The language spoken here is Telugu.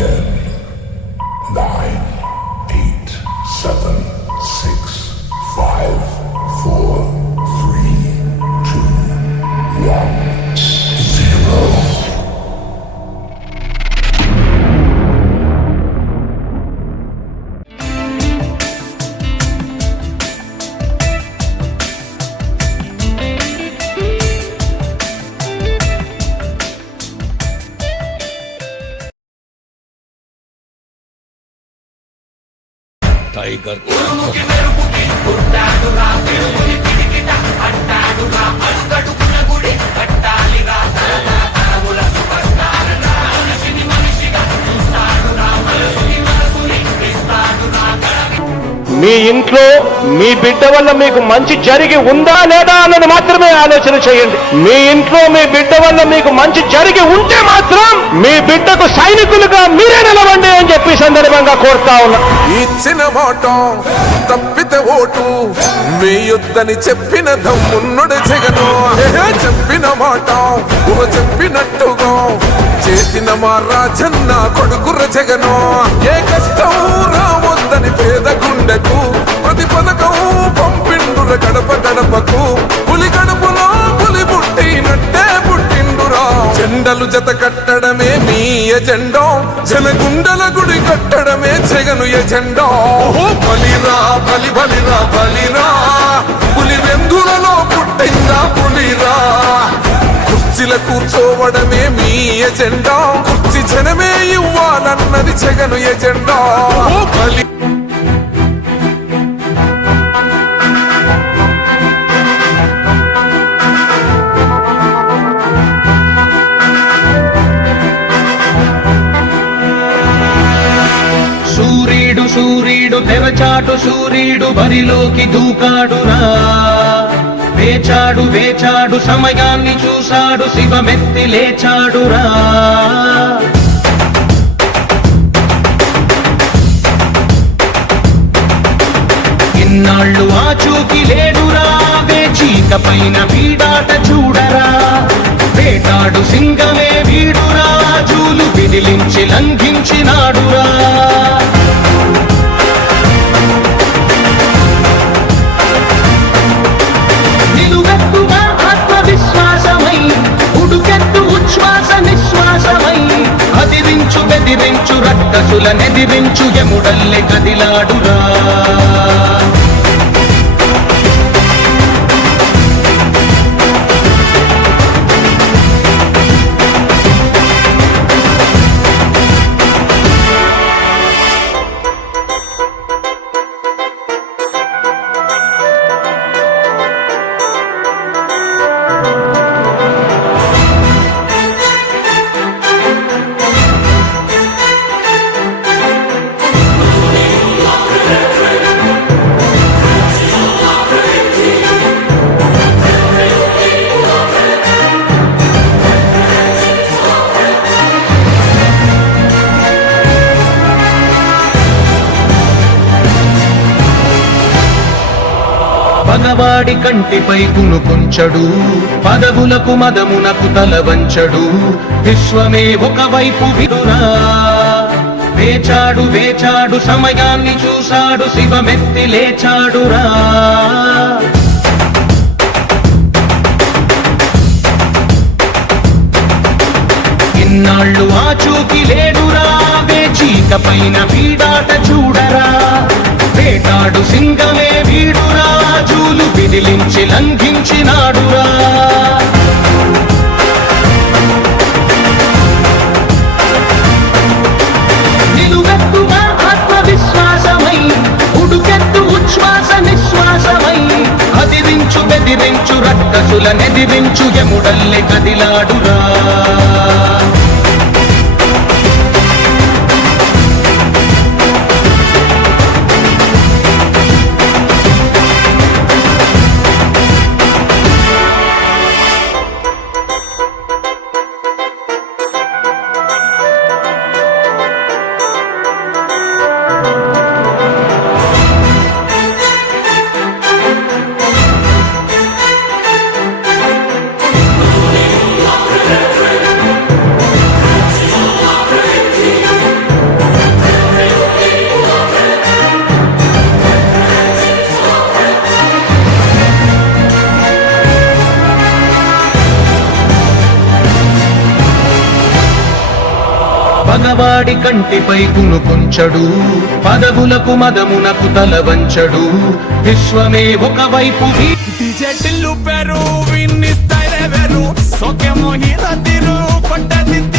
10, 9, 8, 7, 6, 5, 4, 3, 2, 1, 0. टाइगर మీ ఇంట్లో మీ బిడ్డ వల్ల మీకు మంచి జరిగి ఉందా లేదా అన్నది మాత్రమే ఆలోచన చేయండి. మీ ఇంట్లో మీ బిడ్డ వల్ల మీకు మంచి జరిగి ఉంటే మాత్రం మీ బిడ్డకు సైనికులుగా మీరే నిలవండి అని చెప్పి సందర్భంగా కోరుతా ఉన్నా. ఇచ్చిన మాట తప్పితే ఓటు మీ యుద్ధని చెప్పిన దమ్మున్నడు జగను. చెప్పిన మాట చెప్పినట్టుగా చేసిన మా రాజన్న కొడుకుర జగను. ఏ కష్టం రావద్దని పేద గుండెకు ప్రతి పథకం పంపిండుర గడప గడపకు. పులి గడపలో పులి పుట్టినట్టే పుట్టిండురా. జెండలు జత కట్టడమే మీ ఎజెండా, జనగుండల గుడి కట్టడమే జగను ఎజెండా. బలిరా బలి బలిరా బలిరా, పులి వెందులలో పుట్టిందా పులిరా. కుర్చీల కూర్చోవడమే మీ ఎజెండా, కుర్చీ జనమే ఇవ్వాలన్నది జగను ఎజెండా. బలి సూర్యుడు తెరచాటు సూర్యుడు బరిలోకి దూకాడురా. వేచాడు వేచాడు సమయాన్ని చూశాడు, శివమెత్తి లేచాడురా. ఇన్నాళ్ళు ఆచూకి లేడురా, వేచీక పైన వీడాట చూడరా. వేటాడు సింగమే వీడురా, జూలు విదిలించి లంఘించినాడురా. నిలువెత్తుగా ఆత్మవిశ్వాసమై, ఉడుకెత్తు ఉచ్ఛ్వాస నిశ్వాసమై, అదిరించు బెదిరించు రక్కసుల నెదిరించు యముడల్లె కదిలాడురా. పగవాడి కంటిపై కునుకొంచడు, పదవులకు మదమునకు తల వంచడు. విశ్వమే ఒకవైపు విడురా. వేచాడు వేచాడు సమయాన్ని చూశాడు, శివమెత్తి లేచాడురా. ఇన్నాళ్ళు ఆచూకి లేడురా, వేచీక పైన వీడాట చూడరా. వేటాడు సింగమే వీడురా, జూలు విదిలించి లంఘించినాడురా. నిలువెత్తుగా ఆత్మవిశ్వాసమై, ఉడుకెత్తు ఉచ్ఛ్వాస నిశ్వాసమై, అదిరించు బెదిరించు రక్కసుల నెదిరించు యముడల్లె కదిలాడురా. పగవాడి కంటిపై కునుకుంచడు పదవులకు మదమునకు తల వంచడు విశ్వమే ఒకవైపు ಡಿಜೆಟಿಲ್ಲು ಪೆರು ವಿನ್ನಿಸ್ತಾ ಇದೆ ಬೇರು ಸೊಕ್ಕೆ ಮೋಹಿರ ತಿರು ಕೊಟ್ಟದಿದ್ದ